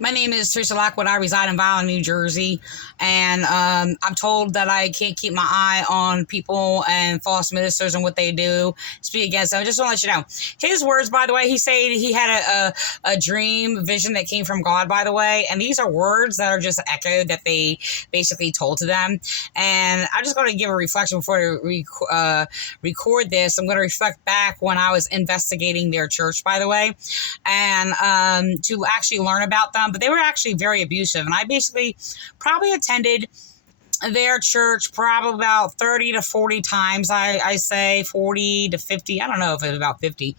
My name is Teresa Lockwood. I reside in Violin, New Jersey, and I'm told that I can't keep my eye on people and false ministers and what they do, speak against them. I just want to let you know. His words, by the way, he said he had a dream, vision that came from God, by the way, and these are words that are just echoed that they basically told to them. And I'm just going to give a reflection before I record this. I'm going to reflect back when I was investigating their church, by the way, and to actually learn about them. But they were actually very abusive. And I basically probably attended their church probably about 30 to 40 times. I say 40 to 50. I don't know if it was about 50.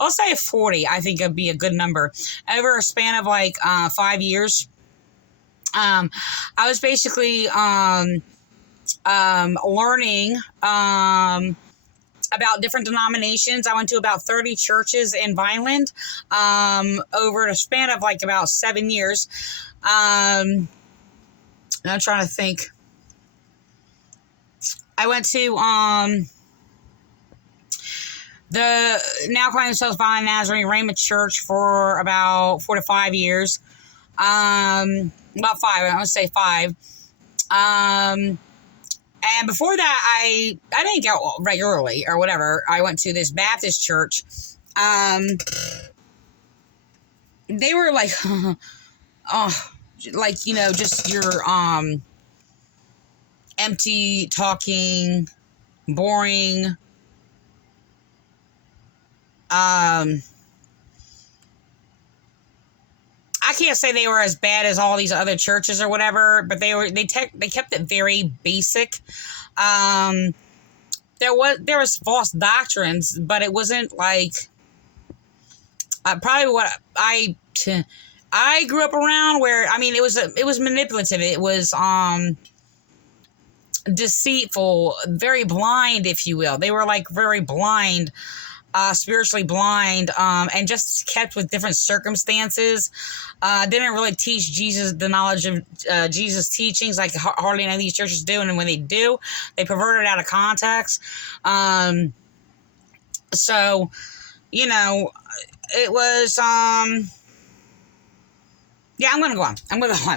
I'll say 40. I think it'd be a good number. Over a span of like 5 years, I was basically learning about different denominations. I went to about 30 churches in Vineland over a span of like about 7 years. I'm trying to think. I went to the now calling themselves Vineland Nazarene Raymond Church for about 4 to 5 years. About 5. I want to say 5. And before that, I didn't go regularly or whatever. I went to this Baptist church. They were like, like, you know, just your empty talking, boring. I can't say they were as bad as all these other churches or whatever, but they kept it very basic. There was false doctrines, but it wasn't like probably what I grew up around, where I mean it was manipulative. It was deceitful, very blind, if you will. They were like very blind. Spiritually blind, and just kept with different circumstances. Didn't really teach Jesus, the knowledge of Jesus' teachings, like hardly any of these churches do. And when they do, they pervert it out of context. So, you know, it was, yeah, I'm going to go on.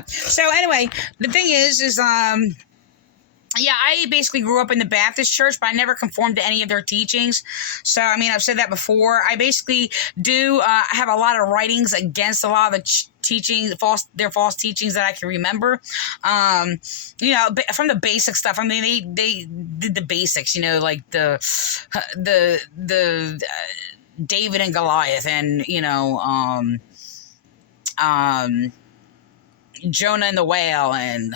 So anyway, the thing is, yeah, I basically grew up in the Baptist church, but I never conformed to any of their teachings. So, I mean, I've said that before. I basically do have a lot of writings against a lot of the teachings, their false teachings that I can remember. You know, from the basic stuff. I mean, they did the basics, you know, like the David and Goliath, and you know, Jonah and the whale, and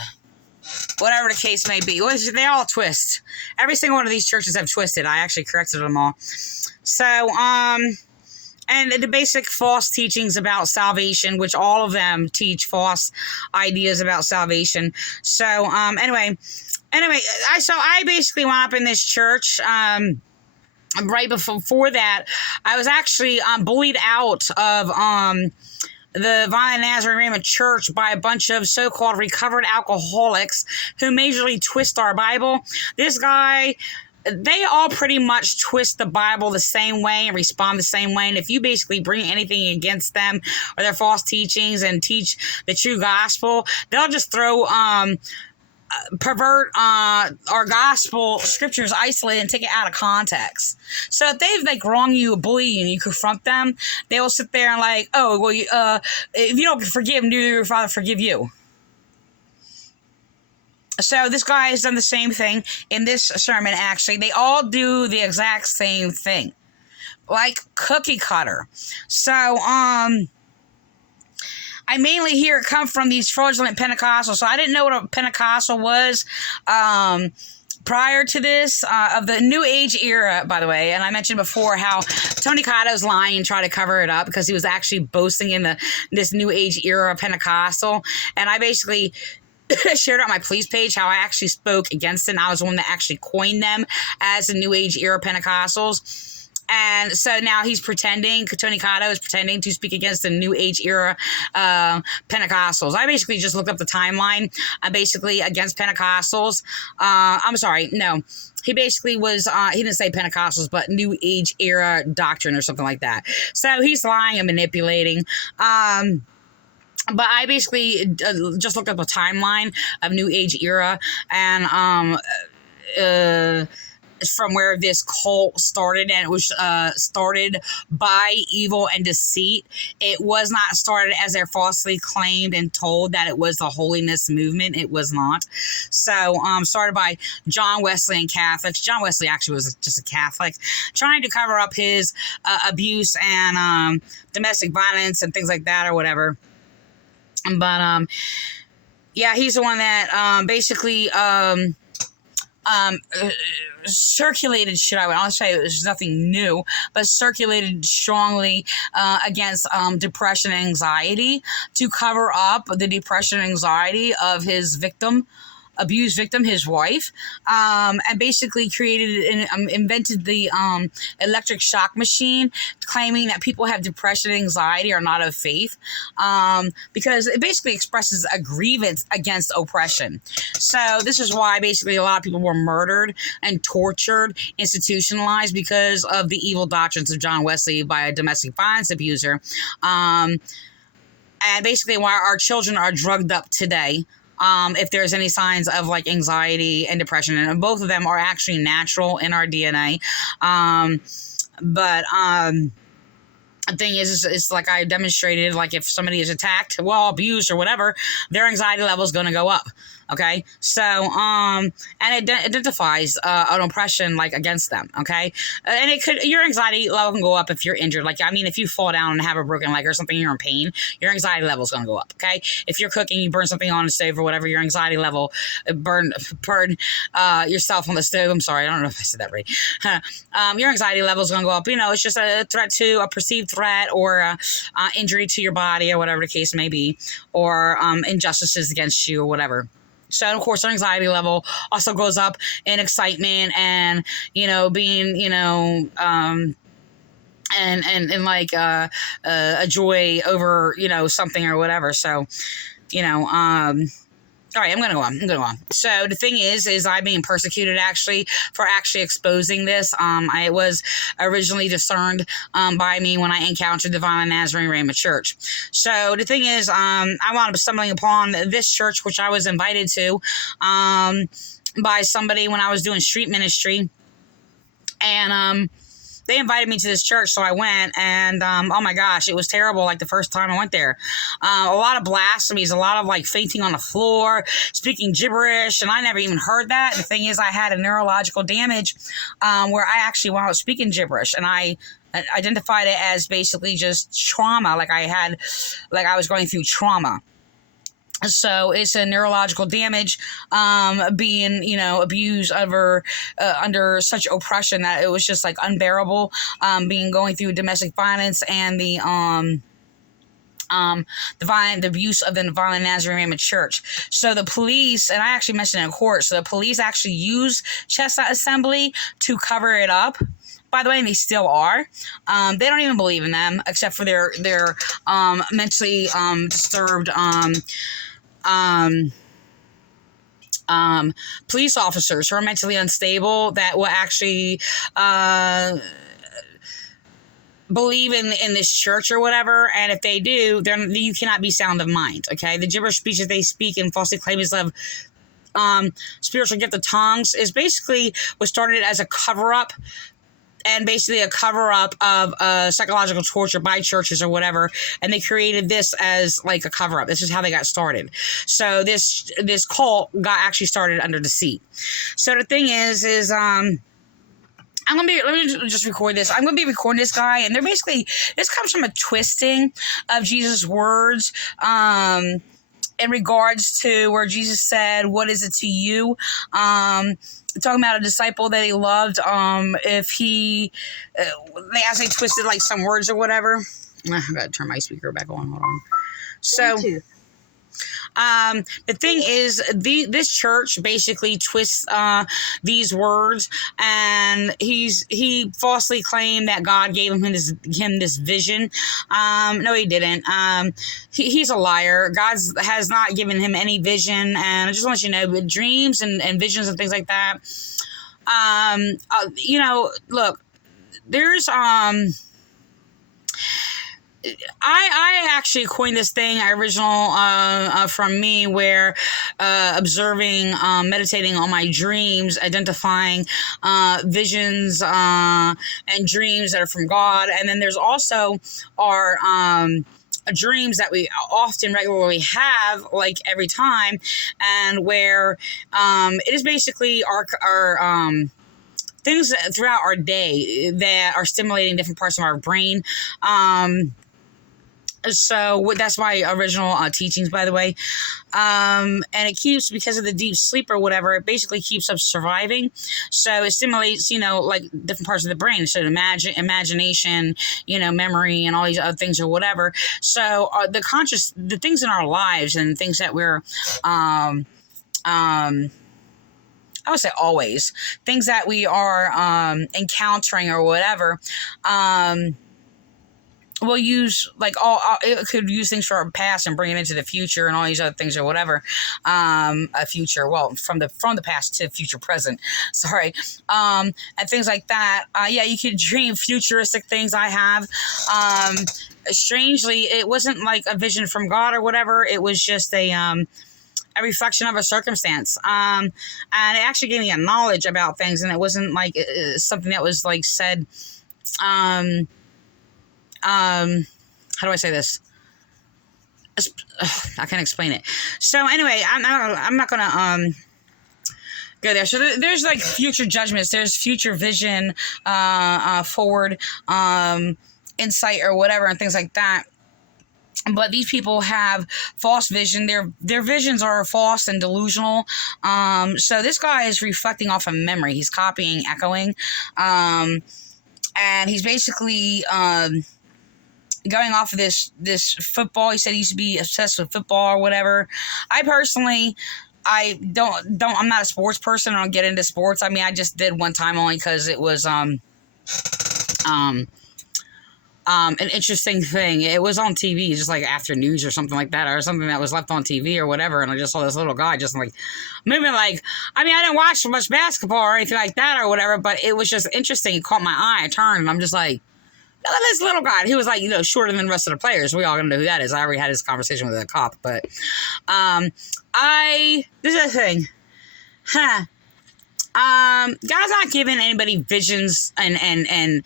whatever the case may be. They all twist. Every single one of these churches have twisted. I actually corrected them all. So, and the basic false teachings about salvation, which all of them teach false ideas about salvation. So, anyway, I basically went up in this church. Right before that, I was actually bullied out of the Vineland Nazarene Raymond Church by a bunch of so-called recovered alcoholics who majorly twist our Bible. This guy, they all pretty much twist the Bible the same way and respond the same way. And if you basically bring anything against them or their false teachings and teach the true gospel, they'll just throw pervert our gospel scriptures, isolate and take it out of context. So if they've like wronged you or bullied you and you confront them, they will sit there and like, oh well, if you don't forgive, neither will your Father forgive you. So this guy has done the same thing in this sermon. Actually, they all do the exact same thing, like cookie cutter. So I mainly hear it come from these fraudulent Pentecostals. So I didn't know what a Pentecostal was prior to this, of the New Age era, by the way. And I mentioned before how Tony Cotto's lying and trying to cover it up because he was actually boasting in this New Age era Pentecostal. And I basically shared on my Please page how I actually spoke against it. And I was the one that actually coined them as the New Age era Pentecostals. And so now he's pretending, Tony Cotto is pretending to speak against the New Age era Pentecostals. I basically just looked up the timeline. I'm basically against Pentecostals. I'm sorry, no. He basically was, he didn't say Pentecostals, but New Age era doctrine or something like that. So he's lying and manipulating. But I basically just looked up a timeline of New Age era, and uh, from where this cult started, and it was started by evil and deceit. It was not started as they're falsely claimed and told that it was the holiness movement. It was not. So started by John Wesley and Catholics. John Wesley actually was just a Catholic trying to cover up his abuse and domestic violence and things like that or whatever. But yeah, he's the one that basically circulated shit. I'll say it was nothing new, but circulated strongly against depression and anxiety to cover up the depression and anxiety of his abused victim, his wife, and basically created and invented the electric shock machine, claiming that people have depression and anxiety are not of faith, because it basically expresses a grievance against oppression. So this is why basically a lot of people were murdered and tortured, institutionalized because of the evil doctrines of John Wesley by a domestic violence abuser, and basically why our children are drugged up today. If there's any signs of like anxiety and depression, and both of them are actually natural in our DNA. But the thing is, it's like I demonstrated, like if somebody is attacked, well, abused or whatever, their anxiety level is going to go up. Okay. So, and it identifies, an oppression like against them. Okay. And your anxiety level can go up if you're injured. Like, I mean, if you fall down and have a broken leg or something, you're in pain, your anxiety level is going to go up. Okay. If you're cooking, you burn something on the stove or whatever, your anxiety level, burn yourself on the stove. I'm sorry. I don't know if I said that right. Your anxiety level is going to go up. You know, it's just a threat to a perceived threat or injury to your body or whatever the case may be, or injustices against you or whatever. So, of course, our anxiety level also goes up in excitement and, you know, being, you know, and like a joy over, you know, something or whatever. So, you know, all right, I'm going to go on. So the thing is I'm being persecuted actually for actually exposing this. I was originally discerned by me when I encountered the Divine Nazarene Rhema Church. So the thing is, I wound up stumbling upon this church, which I was invited to by somebody when I was doing street ministry. And they invited me to this church, so I went, and oh my gosh, it was terrible. Like the first time I went there, a lot of blasphemies, a lot of like fainting on the floor, speaking gibberish, and I never even heard that. The thing is, I had a neurological damage where I actually wound up speaking gibberish, and I identified it as basically just trauma, like I was going through trauma. So it's a neurological damage, being, you know, abused under such oppression that it was just like unbearable, going through domestic violence and the abuse of the Divine Nazarene Rhema Church. So the police, and I actually mentioned it in court, so the police actually used Chestnut Assembly to cover it up. By the way, and they still are. They don't even believe in them, except for their mentally disturbed police officers who are mentally unstable that will actually believe in this church or whatever. And if they do, then you cannot be sound of mind. Okay, the gibberish speech that they speak and falsely claim is of spiritual gift of tongues is basically was started as a cover-up, and basically a cover-up of psychological torture by churches or whatever, and they created this as like a cover-up. This is how they got started. So this cult got actually started under deceit. So the thing is let me just record this. I'm gonna be recording this guy, and they're basically, this comes from a twisting of Jesus' words, in regards to where Jesus said, "What is it to you?" Talking about a disciple that he loved. If he, as they twisted like some words or whatever. I gotta turn my speaker back on. Hold on. So. The thing is, this church basically twists these words, and he falsely claimed that God gave him this vision. No, he didn't. He's a liar. God has not given him any vision, and I just want you to know, with dreams and visions and things like that. You know, look, there's I actually coined this thing original from me, where observing, meditating on my dreams, identifying visions and dreams that are from God. And then there's also our dreams that we often regularly have, like every time, and where it is basically our things throughout our day that are stimulating different parts of our brain. So that's my original teachings, by the way. And it keeps, because of the deep sleep or whatever, it basically keeps us surviving. So it stimulates, like different parts of the brain. So imagination, memory and all these other things or whatever. So the things in our lives and things that we're, I would say always, things that we are encountering or whatever, we'll use, it could use things from our past and bring it into the future and all these other things or whatever. A future, well, from the past to future present, sorry. And things like that. Yeah, you could dream futuristic things. I have. Strangely, it wasn't like a vision from God or whatever. It was just a reflection of a circumstance. And it actually gave me a knowledge about things, and it wasn't like something that was like said, how do I say this? I can't explain it. So anyway, I'm not gonna go there. So there's like future judgments. There's future vision, forward insight or whatever, and things like that. But these people have false vision. Their visions are false and delusional. So this guy is reflecting off of memory. He's copying, echoing, and he's basically going off of this football. He said he used to be obsessed with football or whatever. I personally, I'm not a sports person. I don't get into sports. I mean, I just did one time only because it was an interesting thing. It was on TV, just like after news or something like that, or something that was left on TV or whatever. And I just saw this little guy just like moving, like, I mean, I didn't watch much basketball or anything like that or whatever, but it was just interesting. It caught my eye. I turned and I'm just like, look at this little guy. He was like, shorter than the rest of the players. We all gonna know who that is. I already had this conversation with a cop, but this is the thing. God's not giving anybody visions and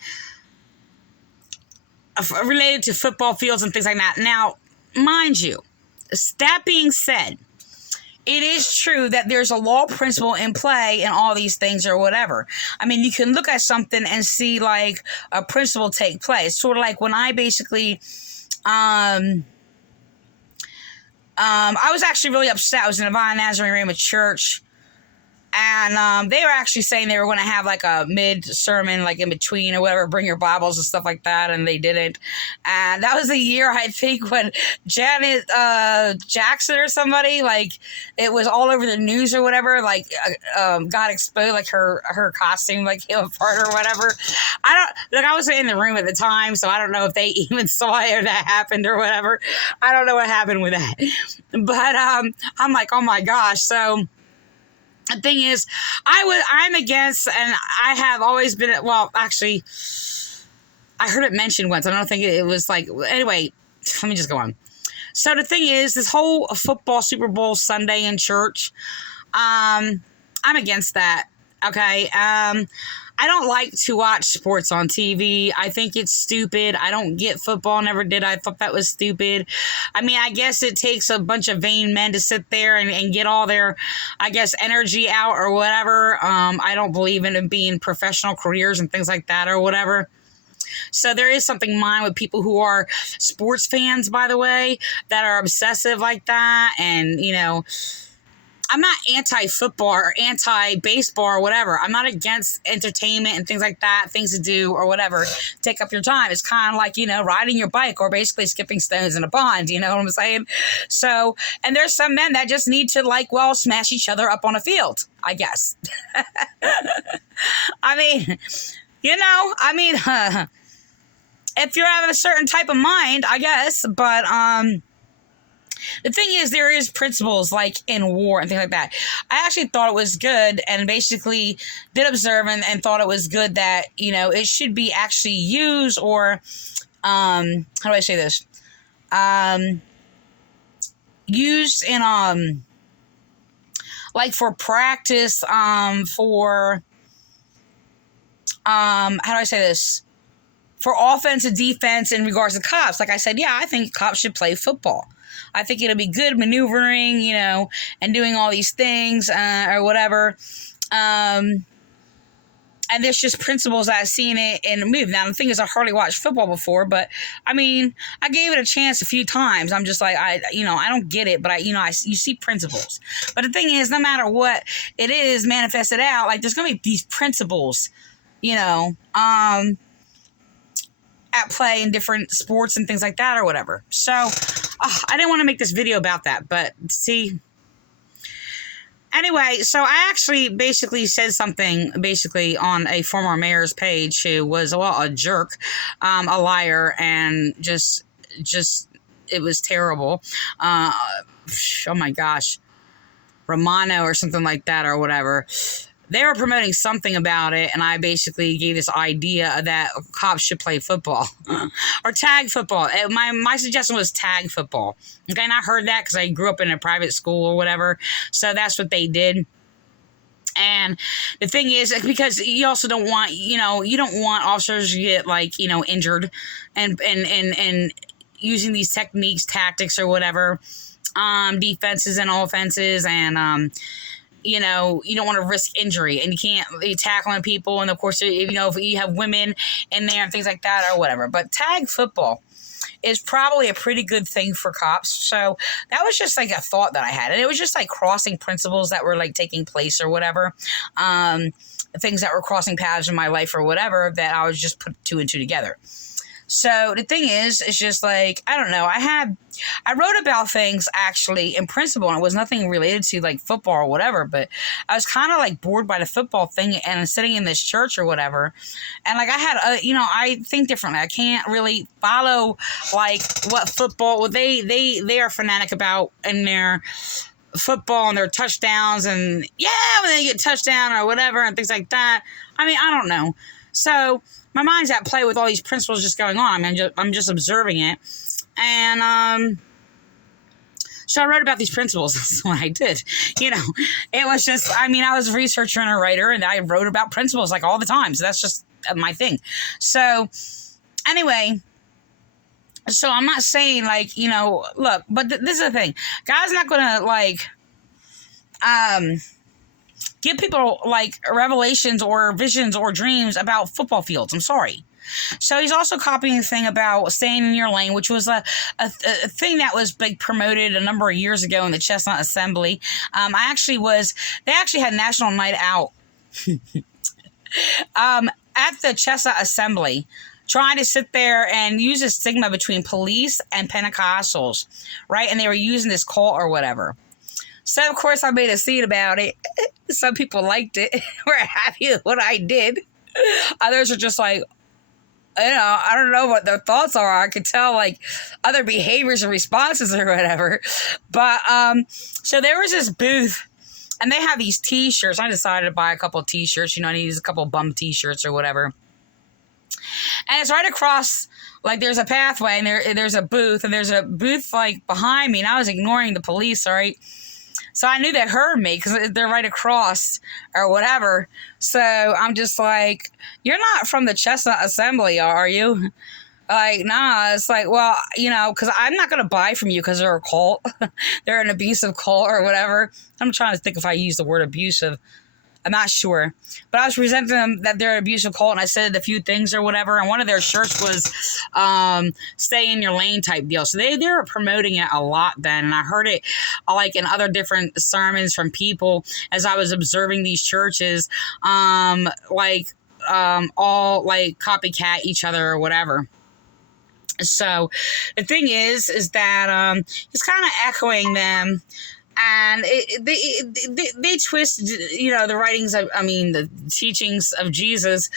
related to football fields and things like that. Now, mind you, that being said, it is true that there's a law principle in play in all these things or whatever. I mean, you can look at something and see like a principle take place. Sort of like when I basically, I was actually really upset. I was in a Divine Nazarene Rhema church. And they were actually saying they were going to have like a mid-sermon, like in between or whatever, bring your Bibles and stuff like that, and they didn't. And that was the year, I think, when Janet Jackson or somebody, like, it was all over the news or whatever, like, got exposed, like her costume, like, came apart or whatever. I was in the room at the time, so I don't know if they even saw it or that happened or whatever. I don't know what happened with that. But I'm like, oh my gosh, so... The thing is, I'm against, and I have always been, well, actually, I heard it mentioned once. I don't think it was like, anyway, let me just go on. So the thing is, this whole football Super Bowl Sunday in church, I'm against that, okay? I don't like to watch sports on TV. I think it's stupid. I don't get football, never did. I thought that was stupid. I mean, I guess it takes a bunch of vain men to sit there and get all their, I guess, energy out or whatever. I don't believe in it being professional careers and things like that or whatever. So there is something in mind with people who are sports fans, by the way, that are obsessive like that. And, I'm not anti-football or anti-baseball or whatever. I'm not against entertainment and things like that, things to do or whatever. Take up your time. It's kind of like, riding your bike or basically skipping stones in a pond. You know what I'm saying? So, and there's some men that just need to smash each other up on a field, I guess. I mean, if you're having a certain type of mind, I guess, but, the thing is, there is principles like in war and things like that. I actually thought it was good and basically did observe and thought it was good that, it should be actually used or how do I say this? Used in, like for practice, for, how do I say this? For offense and defense in regards to cops. Like I said, yeah, I think cops should play football. I think it'll be good maneuvering, and doing all these things, or whatever. And there's just principles I've seen it in a movie. Now, the thing is, I hardly watched football before, but I mean, I gave it a chance a few times. I'm just like, I don't get it, but you see principles. But the thing is, no matter what it is manifested out, like there's going to be these principles, at play in different sports and things like that or whatever. So I didn't want to make this video about that, but see. Anyway, so I actually basically said something on a former mayor's page who was, a jerk, a liar, and just it was terrible. Oh my gosh, Romano or something like that or whatever. They were promoting something about it, and I basically gave this idea that cops should play football or tag football. My suggestion was tag football. Okay, and I heard that because I grew up in a private school or whatever, so that's what they did. And the thing is, because you also don't want, you don't want officers to get injured, and using these techniques, tactics, or whatever, defenses and offenses, and you don't want to risk injury, and you can't be tackling people. And of course, if you have women in there and things like that or whatever. But tag football is probably a pretty good thing for cops. So that was just like a thought that I had. And it was just like crossing principles that were like taking place or whatever. Things that were crossing paths in my life or whatever, that I was just put two and two together. So the thing is, it's just like, I don't know. I wrote about things actually in principle, and it was nothing related to like football or whatever, but I was kind of like bored by the football thing and sitting in this church or whatever. And like I had, I think differently. I can't really follow like what football, they are fanatic about in their football and their touchdowns, and when they get touchdown or whatever and things like that. I mean, I don't know. So my mind's at play with all these principles just going on. I mean, I'm just observing it. And so I wrote about these principles. That's what I did. It was just, I was a researcher and a writer, and I wrote about principles like all the time. So that's just my thing. So anyway, so I'm not saying like, look, but this is the thing. God's not going to give people like revelations or visions or dreams about football fields. I'm sorry. So he's also copying the thing about staying in your lane, which was a thing that was like promoted a number of years ago in the Chestnut Assembly. They actually had National Night Out at the Chestnut Assembly, trying to sit there and use a stigma between police and Pentecostals, right? And they were using this cult or whatever. So, of course, I made a scene about it. Some people liked it. Were happy with what I did. Others are just like, I don't know what their thoughts are. I could tell, like, other behaviors and responses or whatever. But, so there was this booth, and they have these T-shirts. I decided to buy a couple of T-shirts. I need a couple of bum T-shirts or whatever. And it's right across, like, there's a pathway, and there's a booth, like, behind me, and I was ignoring the police, all right? So I knew they heard me because they're right across or whatever. So I'm just like, you're not from the Chestnut Assembly, are you? Like, nah. It's like, well, because I'm not going to buy from you because they're a cult. They're an abusive cult or whatever. I'm trying to think if I use the word abusive. I'm not sure. But I was presenting them that they're an abusive cult, and I said a few things or whatever, and one of their shirts was stay in your lane type deal. So they were promoting it a lot then, and I heard it like in other different sermons from people as I was observing these churches, all like copycat each other or whatever. So the thing is that it's kind of echoing them. And they twist, the writings of, the teachings of Jesus,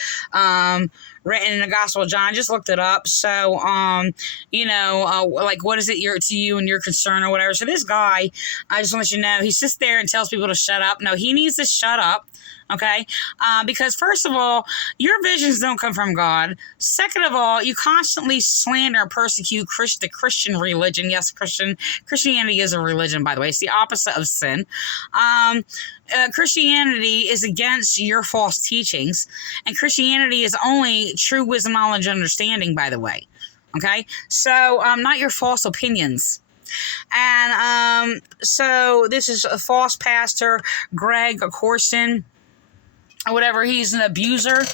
written in the Gospel of John. I just looked it up. So, like, what is it to you and your concern or whatever? So this guy, I just want to let you know, he sits there and tells people to shut up. No, he needs to shut up. Okay? Because first of all, your visions don't come from God. Second of all, you constantly slander and persecute the Christian religion. Yes, Christianity is a religion, by the way. It's the opposite of sin. Christianity is against your false teachings, and Christianity is only true wisdom, knowledge, and understanding, by the way. Okay? So, not your false opinions. And so this is a false pastor, Greg Corson, or whatever. He's an abuser,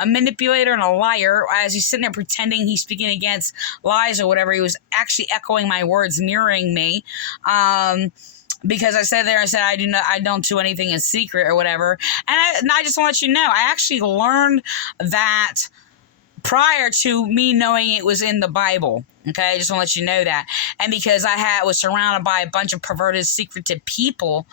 a manipulator, and a liar. As he's sitting there pretending he's speaking against lies or whatever, he was actually echoing my words, mirroring me. Because I said I don't do anything in secret or whatever. And I just want to let you know, I actually learned that prior to me knowing it was in the Bible. Okay, I just want to let you know that. And because I was surrounded by a bunch of perverted, secretive people,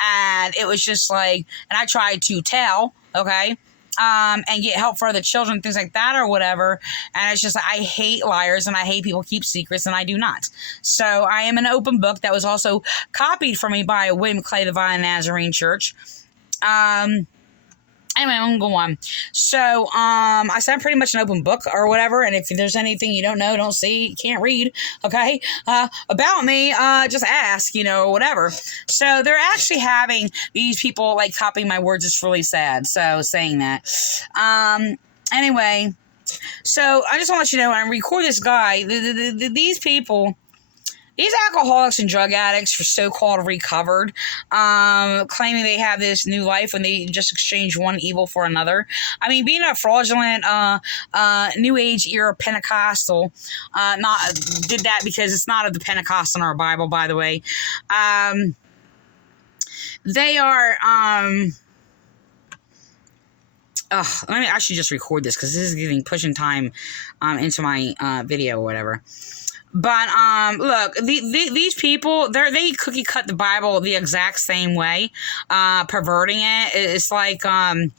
and it was just like, and I tried to tell, okay, and get help for other children, things like that or whatever. And it's just, I hate liars and I hate people keep secrets, and I do not. So I am an open book that was also copied from me by William Clay Divine Nazarene Church. Anyway, I'm gonna go on. So, I said I'm pretty much an open book or whatever, and if there's anything you don't know, don't see, can't read, okay, about me, just ask, whatever. So they're actually having these people, like, copying my words. It's really sad, so saying that. Anyway, so I just want to let you know, when I record this guy, these people... These alcoholics and drug addicts are so-called recovered, claiming they have this new life when they just exchange one evil for another. I mean, being a fraudulent New Age era Pentecostal, did that because it's not of the Pentecost in our Bible, by the way. They are... I should just record this because this is pushing time into my video or whatever. But look, these people, they cookie cut the Bible the exact same way, perverting it. It's like them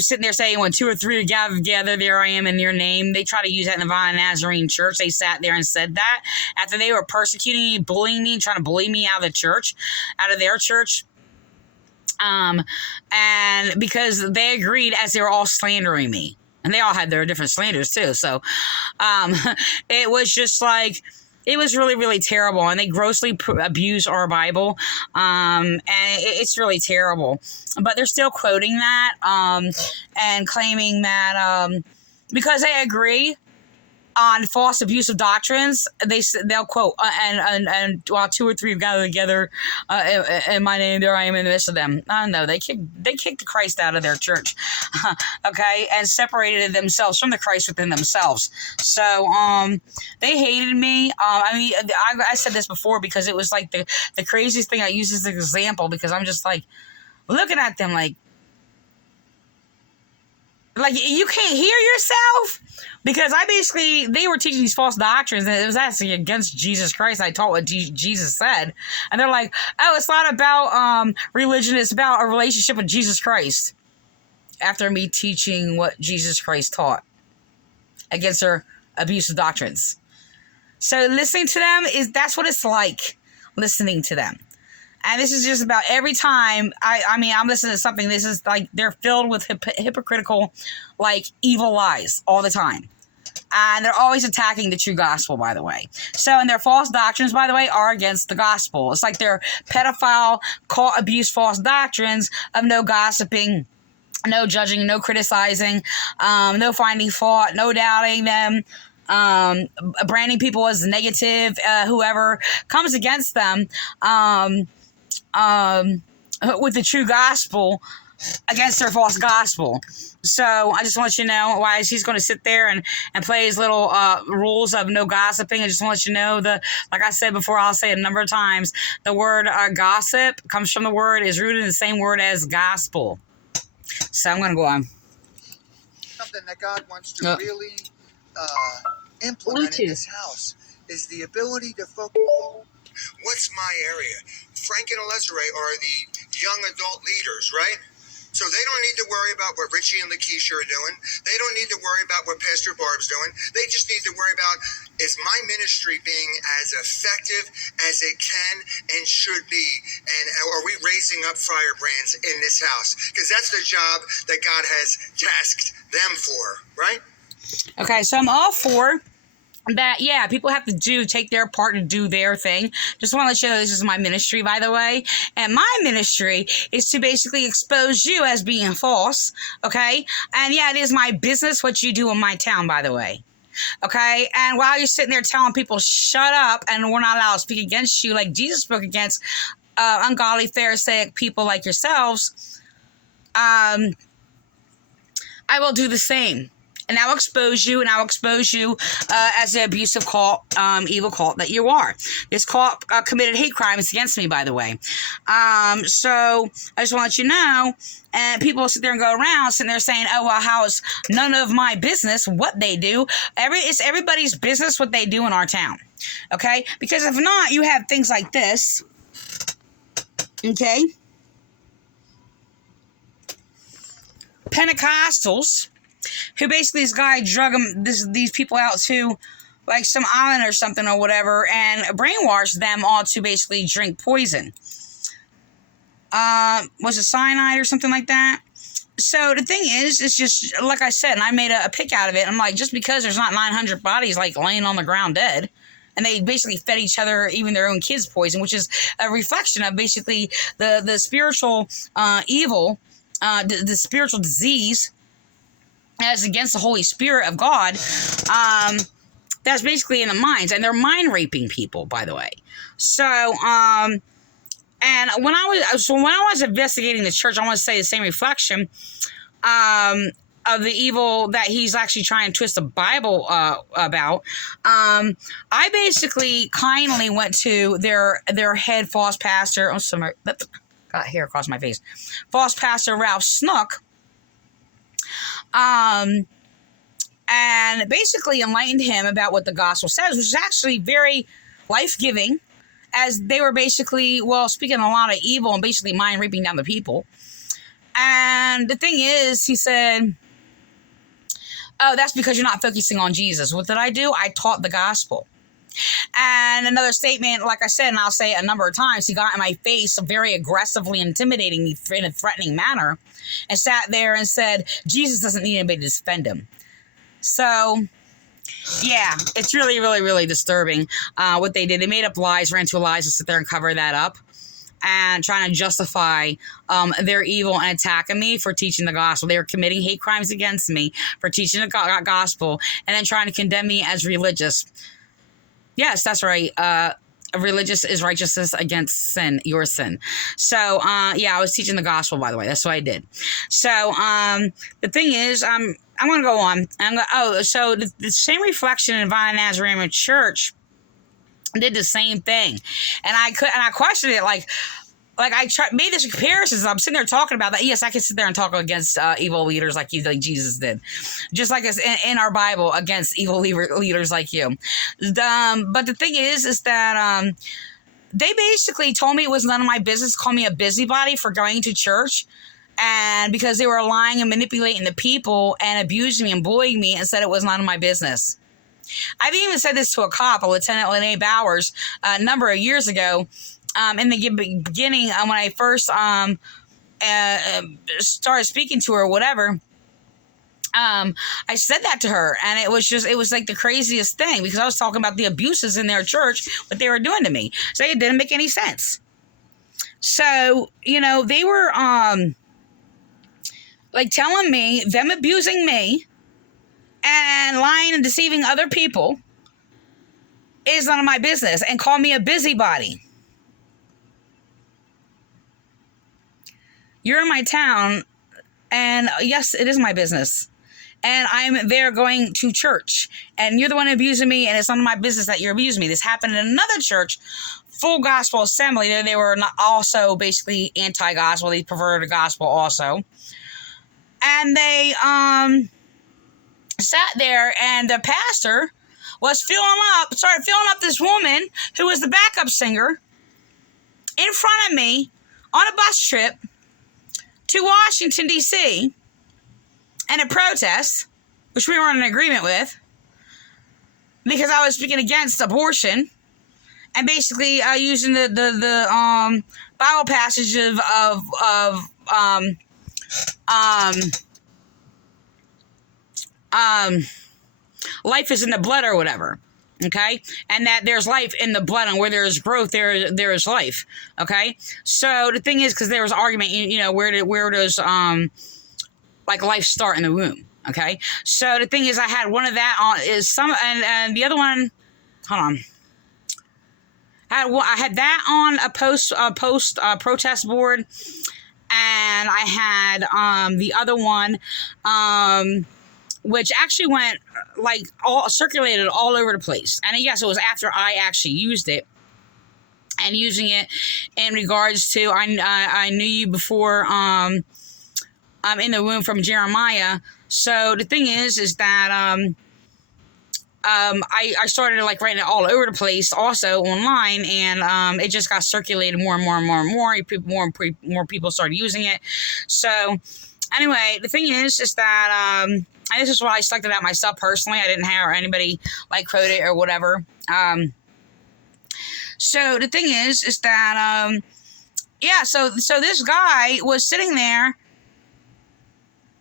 sitting there saying, when 2 or 3 are gathered together, there I am in your name. They try to use that in the Divine Nazarene Church. They sat there and said that after they were persecuting me, bullying me, trying to bully me out of the church, out of their church. And because they agreed as they were all slandering me. And they all had their different slanders too. So, it was just like, it was really, really terrible. And they grossly abuse our Bible. And it's really terrible. But they're still quoting that, and claiming that, because they agree on false abusive doctrines, they'll quote, and while 2 or 3 have gathered together in my name, there I am in the midst of them. No, they kicked Christ out of their church, okay, and separated themselves from the Christ within themselves. So they hated me. I said this before because it was like the craziest thing. I use as an example because I'm just like looking at them like you can't hear yourself? Because they were teaching these false doctrines, and it was actually against Jesus Christ. I taught what Jesus said. And they're like, oh, it's not about religion, it's about a relationship with Jesus Christ. After me teaching what Jesus Christ taught against their abusive doctrines. So listening to them, that's what it's like, listening to them. And this is just about every time I'm listening to something, this is like they're filled with hypocritical, like, evil lies all the time. And they're always attacking the true gospel, by the way. So, and their false doctrines, by the way, are against the gospel. It's like their pedophile, cult abuse, false doctrines of no gossiping, no judging, no criticizing, no finding fault, no doubting them, branding people as negative, whoever comes against them, with the true gospel against their false gospel. So I just want you to know why he's going to sit there and play his little rules of no gossiping. I just want to let you know like I said before, I'll say it a number of times, the word gossip comes from the word, is rooted in the same word as gospel. So I'm going to go on. Something that God wants to really implement in this house is the ability to focus. What's my area? Frank and Elizabeth are the young adult leaders, right? So they don't need to worry about what Richie and Lakeisha are doing. They don't need to worry about what Pastor Barb's doing. They just need to worry about, is my ministry being as effective as it can and should be? And are we raising up firebrands in this house? Because that's the job that God has tasked them for, right? Okay, so I'm all for that. Yeah, people have to take their part and do their thing. Just want to let you know this is my ministry, by the way. And my ministry is to basically expose you as being false, okay? And yeah, it is my business what you do in my town, by the way. Okay, and while you're sitting there telling people shut up and we're not allowed to speak against you like Jesus spoke against ungodly Pharisaic people like yourselves, I will do the same. And I'll expose you, as the abusive cult, evil cult that you are. This cult committed hate crimes against me, by the way. So I just want to let you know, and people sit there and go around sitting there saying, oh, well, how is none of my business what they do? It's everybody's business what they do in our town, okay? Because if not, you have things like this, okay? Pentecostals, who basically this guy drug these people out to like some island or something or whatever and brainwashed them all to basically drink poison. Was it cyanide or something like that? So the thing is, it's just, like I said, and I made a pick out of it. I'm like, just because there's not 900 bodies like laying on the ground dead, and they basically fed each other, even their own kids, poison, which is a reflection of basically the spiritual evil, the spiritual disease as against the Holy Spirit of God, that's basically in the minds, and they're mind raping people, by the way. So, and when I was investigating the church, I want to say the same reflection, of the evil that he's actually trying to twist the Bible about. I basically kindly went to their head false pastor. Oh, sorry, got hair across my face. False pastor Ralph Snook. And basically enlightened him about what the gospel says, which is actually very life-giving, as they were basically, speaking a lot of evil and basically mind raping down the people. And the thing is, he said, oh, that's because you're not focusing on Jesus. What did I do? I taught the gospel. And another statement, like I said, and I'll say it a number of times, he got in my face very aggressively intimidating me in a threatening manner and sat there and said, Jesus doesn't need anybody to defend him. So, yeah, it's really, really, really disturbing what they did. They made up lies, ran to lies to sit there and cover that up and trying to justify their evil and attacking me for teaching the gospel. They were committing hate crimes against me for teaching the gospel and then trying to condemn me as religious. Yes, that's right. Religious is righteousness against sin, your sin. So, yeah, I was teaching the gospel, by the way. That's what I did. So, the thing is, I'm going to go on. So the same reflection in Vine Nazarene Church did the same thing. And I questioned it, like I made this comparisons. I'm sitting there talking about that. Yes, I can sit there and talk against evil leaders like you, like Jesus did, just like us in our Bible against evil leaders like you. But the thing is that they basically told me it was none of my business. Called me a busybody for going to church, and because they were lying and manipulating the people and abusing me and bullying me, and said it was none of my business. I've even said this to a cop, a Lieutenant Lene Bowers, a number of years ago. In the beginning, when I first started speaking to her or whatever, I said that to her, and it was like the craziest thing, because I was talking about the abuses in their church, what they were doing to me. So it didn't make any sense. So, they were like telling me, them abusing me and lying and deceiving other people is none of my business, and call me a busybody. You're in my town, and yes, it is my business. And I'm there going to church, and you're the one abusing me, and it's none of my business that you're abusing me. This happened in another church, Full Gospel Assembly. They were not also basically anti-gospel. They perverted the gospel also. And they sat there, and the pastor started filling up this woman who was the backup singer in front of me on a bus trip, to Washington, D.C. and a protest, which we weren't in agreement with, because I was speaking against abortion and basically using the Bible passage of life is in the blood or whatever. Okay, and that there's life in the blood, and where there is growth, there is life. Okay, so the thing is, because there was argument, where does like life start in the womb? Okay, so the thing is, I had one of that on and the other one, hold on, I had that on a post protest board, and I had the other one which actually went circulated all over the place. And yes, it was after I actually used it, and using it in regards to I knew you before I'm in the womb from Jeremiah. So the thing is that I started writing it all over the place, also online, and it just got circulated more and more and more and more. More people started using it. So anyway, the thing is that and this is what I selected out myself personally. I didn't have anybody quote it or whatever. So the thing is that so this guy was sitting there.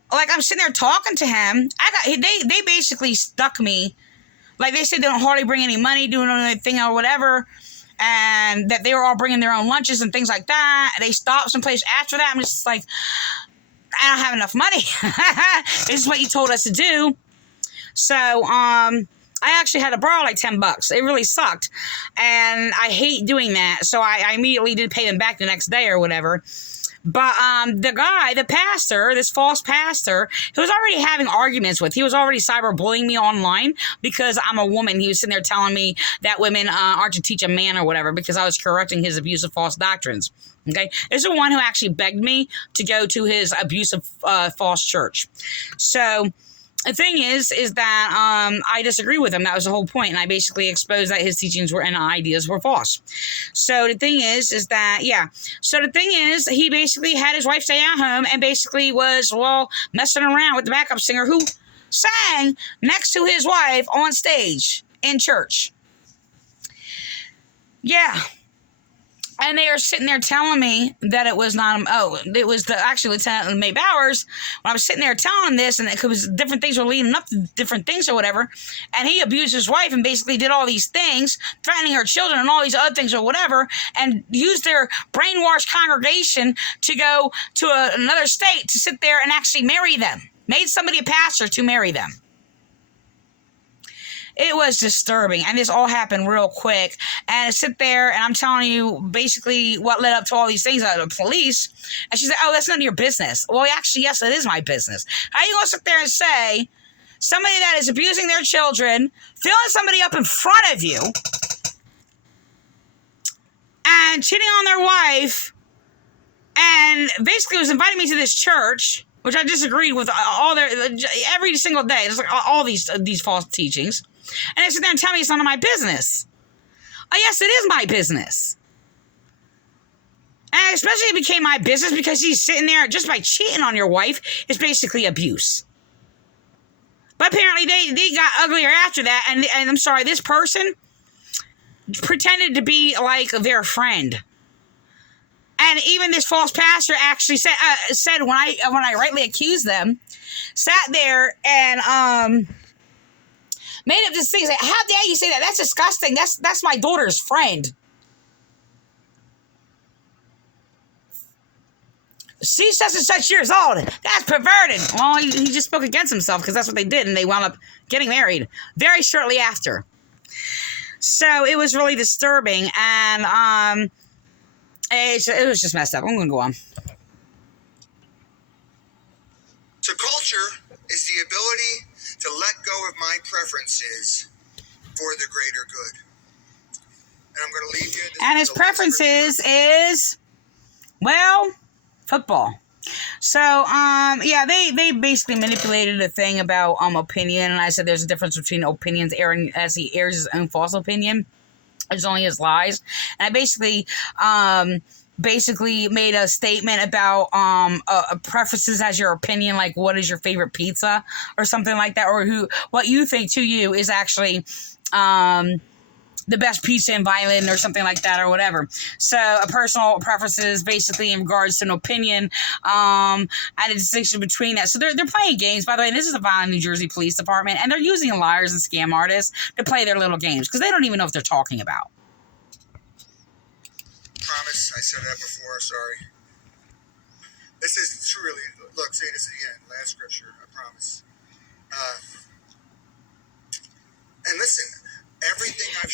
I'm sitting there talking to him. They basically stuck me. They said they don't hardly bring any money, doing anything or whatever, and that they were all bringing their own lunches and things like that. They stopped someplace after that. I'm just like, I don't have enough money. This is what you told us to do. So, I actually had to borrow $10. It really sucked. And I hate doing that. So I immediately did pay them back the next day or whatever. But the guy, the pastor, this false pastor, who was already having arguments with, he was already cyberbullying me online because I'm a woman. He was sitting there telling me that women aren't to teach a man or whatever, because I was correcting his abusive false doctrines. Okay, this is the one who actually begged me to go to his abusive false church. So the thing is that I disagree with him. That was the whole point, and I basically exposed that his teachings and ideas were false. So the thing is that So the thing is, he basically had his wife stay at home and basically was messing around with the backup singer who sang next to his wife on stage in church. Yeah. And they are sitting there telling me that it was not, it was actually Lieutenant May Bowers. When I was sitting there telling him this, and it was different things were leading up to different things or whatever, and he abused his wife and basically did all these things, threatening her children and all these other things or whatever, and used their brainwashed congregation to go to another state to sit there and actually marry them. Made somebody a pastor to marry them. It was disturbing, and this all happened real quick. And I sit there, and I'm telling you basically what led up to all these things out of the police. And she said, "Oh, that's none of your business." Well, actually, yes, it is my business. How are you going to sit there and say somebody that is abusing their children, filling somebody up in front of you, and cheating on their wife, and basically was inviting me to this church, which I disagreed with every single day. It's all these false teachings. And they sit there and tell me it's none of my business. Oh, yes, it is my business. And especially it became my business because he's sitting there just by cheating on your wife is basically abuse. But apparently they got uglier after that. And I'm sorry, this person pretended to be their friend. And even this false pastor actually said when I rightly accused them, sat there and made up this thing. Like, how dare you say that? That's disgusting. That's my daughter's friend. She's such and such years old. That's perverted. Well, he just spoke against himself because that's what they did, and they wound up getting married very shortly after. So it was really disturbing, and it was just messed up. I'm going to go on. So culture is the ability to let go of my preferences for the greater good. And I'm going to leave you. And his preferences is, football. So, they basically manipulated a thing about opinion, and I said there's a difference between opinions airing as he airs his own false opinion. It's only his lies. And I basically basically made a statement about preferences as your opinion, like what is your favorite pizza or something like that, or what you think to you is actually the best pizza in Violin or something like that or whatever. So a personal preferences basically in regards to an opinion and a distinction between that. So they're playing games, by the way. This is the Violin, New Jersey Police Department, and they're using liars and scam artists to play their little games because they don't even know what they're talking about. Promise, I said that before, sorry. This is truly, look, say this again, last scripture, I promise. And listen, everything I've